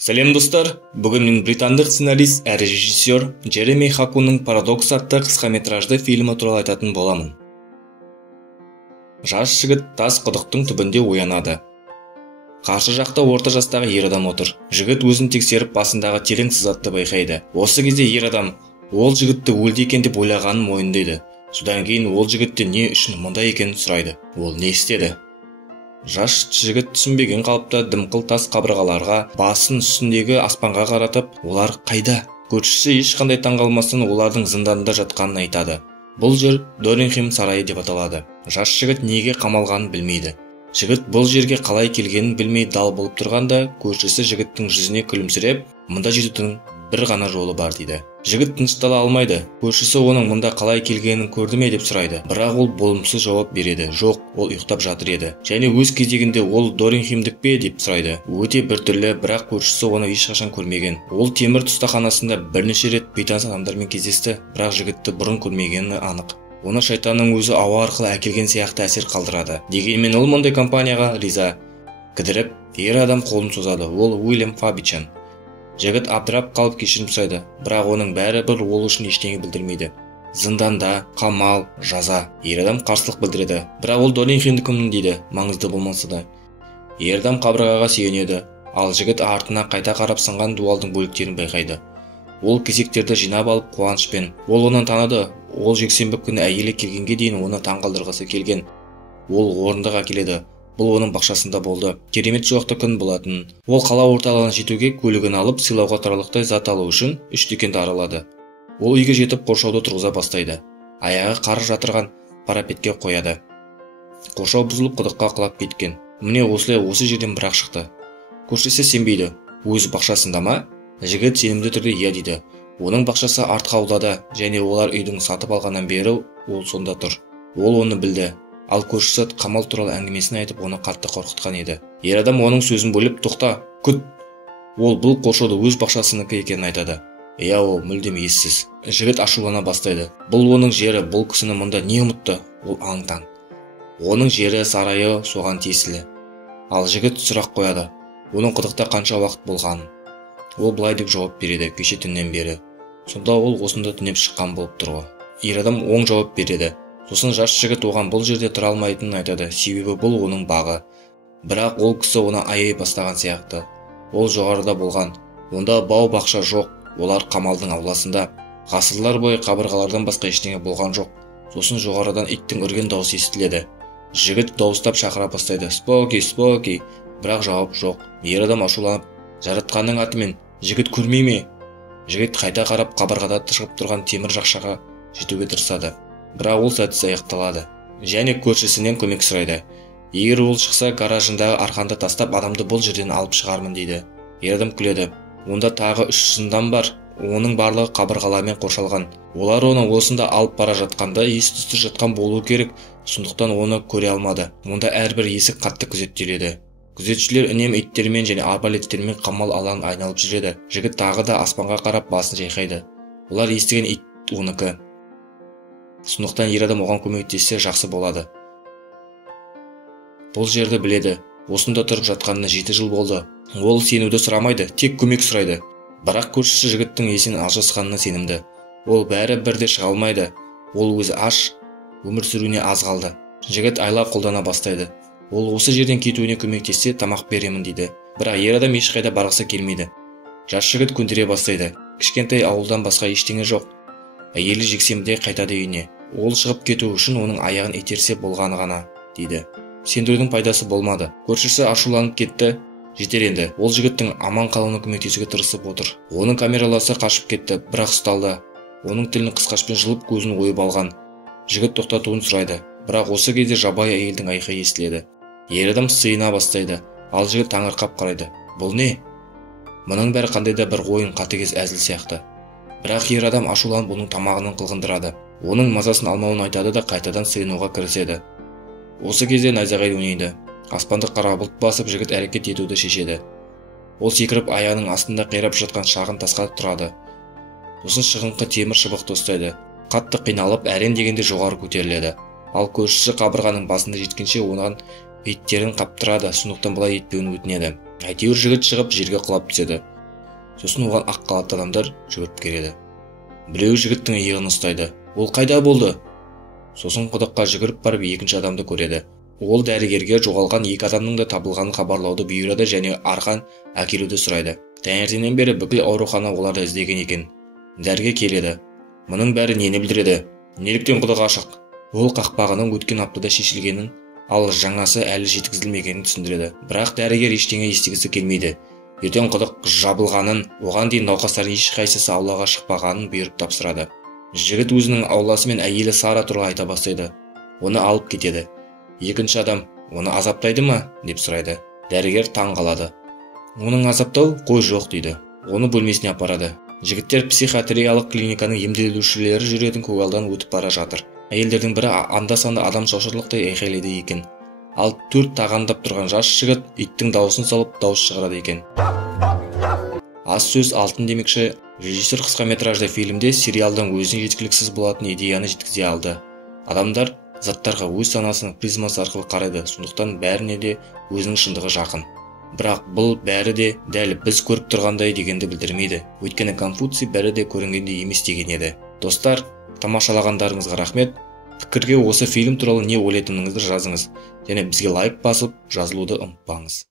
Сәлем достар, бүгін мен британдық сценарист әрі режиссер Джереми Хакунның «Парадокс» атты қысқаметражды фильмі туралы айтатын боламын. Жас жігіт тас құдықтың түбінде оянады. Қарсы жақта орта жастағы ер адам отыр. Жігіт өзін тексеріп басындағы терең сызатты байқайды. Осы кезде ер адам ол жігітті өлді екен деп ойлағанын мойындайды. Содан кейін ол жігітті не үшін мұндай екенін сұрайды. Ол не істеді? Жас жігіт түсінбеген қалыпта дымқыл тас қабырғаларға басын үстіндегі аспанға қаратып, олар қайда? Көршісі ешқандай таңғалмастан олардың зынданында жатқанын айтады. Бұл жер Доринхем сарайы деп аталады. Жас жігіт неге қамалғанын білмейді. Жігіт бұл жерге қалай келгенін білмей дал болып тұрғанда, көршісі жігіттің жүзіне күлімсіреп, мұнда жетудің бір ғана жолы бар дейді. Жігіт тыныштала алмайды. Көршісі оның мұнда қалай келгенін көрді ме деп сұрайды. Бірақ ол болымсыз жауап береді. Жоқ, ол ұйықтап жатыр еді. Және өз кезегінде ол Доринхемдік пе деп сұрайды. Өте біртүрлі, бірақ көршісі оны ешқашан көрмеген. Ол темір тұстаханасында бірнеше рет бейтаныс адамдармен кездесті, бірақ жігітті бұрын көрмегені анық. Оны шайтанның өзі ауа арқылы әкелген сияқты әсер қалдырады. Дегенмен ол мұндай компанияға риза. Кідіріп, ер адам қолын созады. Ол Уильям Фабичан. Жігіт абдырап қалып кешірім сұрайды, бірақ оның бәрі бір ол үшін ештеңе білдірмейді. Зынданда, қамал, жаза. Ер адам қарсылық білдіреді, бірақ ол Доринхемдікімнің дейді, маңызды болмаса да. Ер адам қабырғаға сүйенеді, ал жігіт артына қайта қарап сынған дуалдың бөліктерін байқайды. Ол кезектерді жинап алып қуанышпен. Ол оны таныды. Ол жексенбі күні әйелі келгенге дейін оны таңғалдырғысы келген. Ол орындық әкеледі. Бұл оның бақшасында болды. Керемет шуақты күн болатын. Ол қала орталығына жетуге көлігін алып, сыйлауға тұрарлықтай зат алу үшін үш дүкенді аралады. Ол үйге жетіп қоршауды тұрғыза бастайды. Аяғы қар жатырған парапетке қояды. Қоршау бұзылып құдыққа құлап кеткен. Міне осылай осы жерден бірақ шықты. Көршісі сенбейді. Өз бақшасында ма? Жігіт сенімді түрде иә дейді. Оның бақшасы артқы аулада, және олар үйдің сатып алғаннан бері ол сонда тұр. Ол оны білді. Ал көршісі қамал туралы әңгімесін айтып, оны қатты қорқытқан еді. Ер адам оның сөзін бөліп, тоқта, күт. Ол бұл қоршауды өз бақшасынікі екенін айтады. Иә, ол мүлдем ессіз. Жігіт ашулана бастайды. Бұл оның жері, бұл кісіні мұнда не ұмытты? Ол аң-таң. Оның жері, сарайы соған тиесілі. Ал жігіт сұрақ қояды. Оның құдықта қанша уақыт болғанын. Ол былай деп жауап береді, кеше түннен бері. Сонда ол осында түнеп шыққан болып тұр ғой. Ер адам оң жауап береді. Сосын жас жігіт оған бұл жерде тұра алмайтынын айтады, себебі бұл оның бағы. Бірақ ол кісі оны аяй бастаған сияқты. Ол жоғарыда болған. Онда бау-бақша жоқ, олар қамалдың ауласында. Ғасырлар бойы қабырғалардан басқа ештеңе болған жоқ. Сосын жоғарыдан иттің үрген дауысы естіледі. Жігіт дауыстап шақыра бастайды. Споки, споки. Бірақ жауап жоқ. Ер адам ашуланып, жаратқанның атымен, жігіт көрмей ме? Жігіт қайта қарап қабырғада шығып тұрған темір жақшаға жетуге тырысады. Бірақ ол сәтсіз аяқталады. Және көршісінен көмек сұрайды. Егер ол шықса, гаражындағы арқанды тастап, адамды бұл жерден алып шығармын дейді. Ер адам күледі. Онда тағы 3 зындан бар. Оның барлығы қабырғалармен қоршалған. Олар оны осында алып бара жатқанда ес-түссіз жатқан болуы керек, сондықтан оны көре алмады. Онда әрбір есік қатты күзеттеледі. Күзетшілер үнемі иттермен және арбалеттермен қамал алаңын айналып жүреді. Жігіт тағы да аспанға қарап басын жайқайды. Олар естіген ит оныкі. Сондықтан ер адам оған көмектессе жақсы болады. Бұл жерді біледі. Осында тұрып жатқанына 7 жыл болды. Ол сенуді сұрамайды, тек көмек сұрайды. Бірақ көршісі жігіттің есін алжасқанына сенімді. Ол бәрі бірде шыға алмайды. Ол өзі аш, өмір сүруіне аз қалды. Жігіт айла қолдана бастайды. Ол осы жерден кетуіне көмектессе, тамақ беремін дейді. Бірақ ер адам ешқайда барғысы келмейді. Жас жігіт көндіре бастайды. Кішкентай ауылдан басқа ештеңе жоқ. Әйелі жексенбіде қайтады үйіне. Ол шығып кету үшін оның аяғын итерсе болғаны ғана, дейді. Сендірудің пайдасы болмады. Көршісі ашуланып кетті. Жетер енді. Ол жігіттің аман қалуына көмектесуге тырысып отыр. Оның камераласы қашып кетті, бірақ ұсталды. Оның тілін қысқашпен жұлып көзін ойып алған. Жігіт тоқтатуын сұрайды. Бірақ осы кезде жабайы әйелдің айқайы естіледі. Ер адам сыйына бастайды. Ал жігіт таңырқап қарайды. Бұл не? Мұның бәрі қандай да бір ойын, қатыгез әзіл сияқты. Бірақ ер адам ашуланып оның тамағынан қылғындырады. Оның мазасын алмауын айтады да қайтадан сыйынуға кіріседі. Осы кезде найзағай ойнайды. Аспанды қара бұлт басып, жігіт әрекет етуді шешеді. Ол секіріп аяғының астында қирап жатқан шағын тасқа тұрады. Сосын шығыңқы темір шыбықты ұстайды. Қатты қиналып, әрең дегенде жоғары көтеріледі. Ал көршісі қабырғаның басында жеткенше оған иттерін қаптырады, сондықтан бұлай етпеуін өтінеді. Әйтеуір жігіт шығып жерге құлап түседі. Сосын оған ақ халатты адамдар жүгіріп келеді. Біреу жігіттің иығын ұстайды. Ол қайда болды? Сосын құдыққа жүгіріп барып екінші адамды көреді. Ол дәрігерге жоғалған екі адамның да табылғанын хабарлауды бұйырады және арқан әкелуді сұрайды. Таңертеңнен бері бүкіл аурухана оларды іздеген екен. Дәрігер келеді. Мұның бәрі нені білдіреді? Неліктен құдық ашық? Ол қақпағының өткен аптада шешілгенін, ал жаңасы әлі жеткізілмегенін түсіндіреді. Бірақ дәрігер ештеңе естігісі келмейді. Ертең құдық жабылғанын, оған дейін науқастардың ешқайсысы аулаға шықпағанын бұйырып тапсырады. Жігіт өзінің ауласы мен әйелі Сара туралы айта бастайды. Оны алып кетеді. Екінші адам оны азаптайды ма деп сұрайды. Дәрігер таң қалады. Оның азаптау қой жоқ дейді. Оны бөлмесіне апарады. Жігіттер психиатриялық клиниканың емделушілері жүретін көгалдан өтіп бара жатыр. Әйелдердің бірі анда-санда адам шошырлықтай айқайлайды екен. Ал төрт тағандап тұрған жас жігіт иттің дауысын салып дауыс шығарады екен. Аз сөз алтын демекші, режиссер қысқаметражды фильмде сериалдан өзіне жеткіліксіз болатын идеяны жеткізе алды. Адамдар заттарға өз санасының призмасы арқылы қарайды, сондықтан бәріне де өзінің шындығы жақын. Бірақ бұл бәрі де дәл біз көріп тұрғандай дегенді білдірмейді. Өйткені Конфуций бәрі де көрінгендей емес деген еді. Достар, тамашалағандарыңызға рахмет. Пікірге осы фильм туралы не ойлайтыныңызды жазыңыз және бізге лайк басып жазылуды ұмытпаңыз.